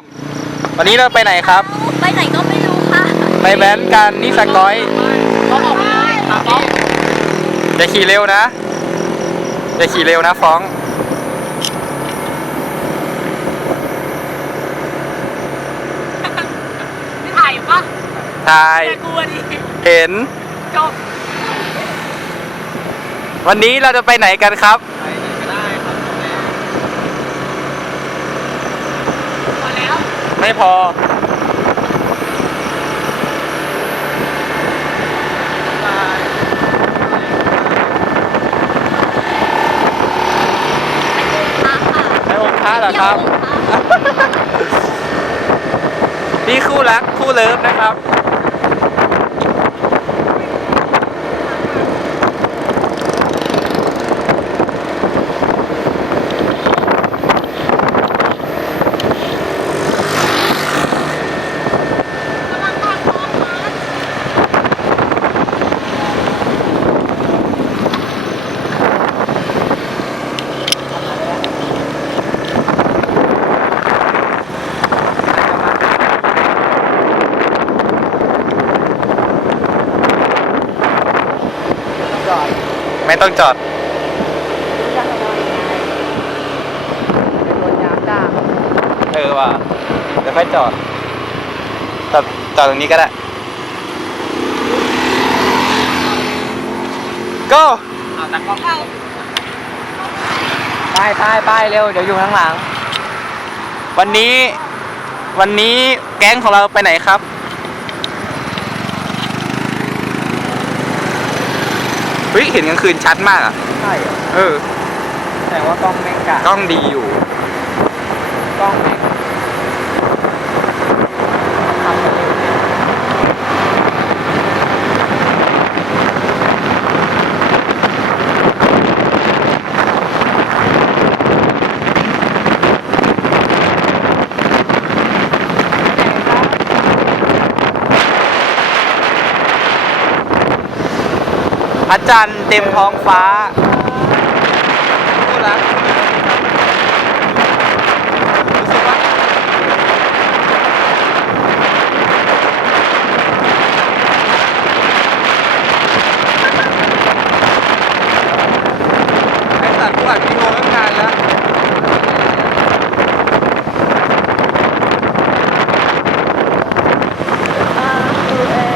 ม วันนี้เราไปไหนครับ ไปไหนก็ไม่รู้ค่ะ ไปแว้นกันนี่สกอยก็บอกเลยครับอย่าขี่เร็วนะ อย่าขี่เร็วนะฟ้อง ไม่ถ่ายปะทาย แต่กลัวดิ เห็น จบ วันนี้เราจะไปไหนกันครับ ไปไหนก็ได้ครับพอแล้ว ไม่พอค่ะค่ะไปองค์พระเหรอครับ นี่คู่รักคู่เลิฟนะครับ จอด ไม่ต้องจอดรู้จักกันหน่อยไงเป็นรถยางด่างเออว่ะเดี๋ยวค่อยจอดจอดจอดตรงนี้ก็ได้ go เอาแต่กล้องเข้าไปไปไปเร็ว เดี๋ยวอยู่ข้างหลัง วันนี้ วันนี้แก๊งของเราไปไหนครับ ฮ้ยเห็นกลางคืนชัดมากอะ ใช่เหรอเออ แต่ว่ากล้องแม่งกะกล้องดีอยู่ กล้องแม่งขับมาเร็วเนี่ย พระจันทร์เต็มท้องฟ้าคู่รัก